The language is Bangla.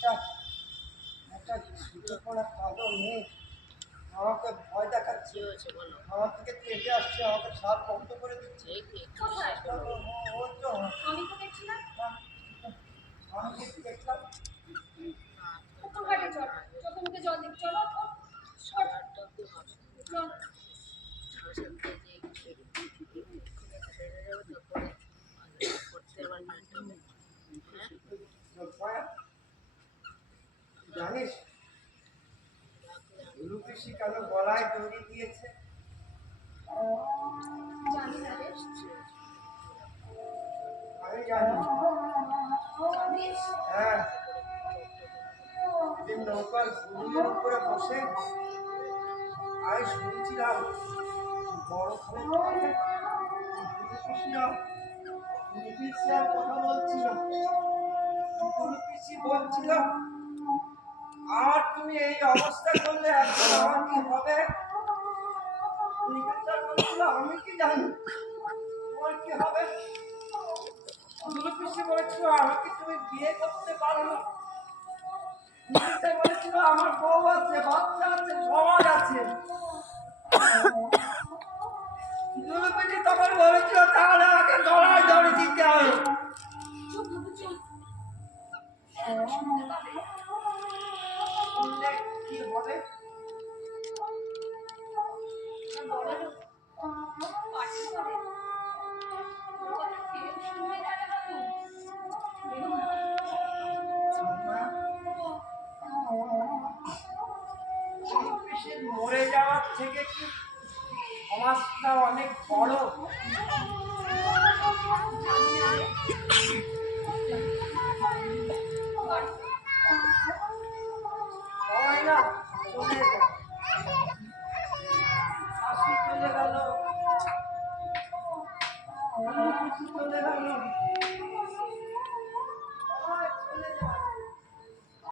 একটা একটা ছুটে পড়া কালো মেয়ে আমাকে ভয় দেখাচ্ছে, আমার দিকে তেড়ে আসছে, আমাকে সাপ বন্ধ করে দিচ্ছে। ওই তো আমি তো দেখছিলাম। আমি দেখলাম। পুকুর ঘাটে চল, চোখে মুখে জল দিক, চলো চল। জানিস গুরু পিসি কেন গলায় দড়ি দিয়েছে? জানি না রে। আমি জানি। জানিস? হ্যাঁ, যে নৌকার গুরুর উপরে বসে আমি শুনছিলাম বড় করে গুরু পিসিরা নির্বিচার কথা বলছিল। গুরু পিসি বলছিল, আর তুমি এই অবস্থা করলে এখন আমার কি হবে? নির্বিচার বলছিল, আমি কি জানি তোমার কি হবে? গুরু পিসি বলেছিল, আমাকে তুমি বিয়ে করতে পারো না। নির্বিচার বলেছিল, আমার বউ আছে, বাচ্চা আছে, সমাজ আছে। গুরু পিসি তখন বলেছিল, তাহলে আমাকে গলায় দড়ি দিতে হবে। শুনতে পাবে, শুনলে কি হবে? বড় লোক পাশে করে ওর কথা কেউ শুনবে না রে বাবু, কেউ না। গুরু পিসির মরে যাওয়ার থেকে কি সমাজটা অনেক বড়? জানি না রে। সবাই না চলে যায়, শাশি চলে গেল, গুরু পিসি চলে গেল,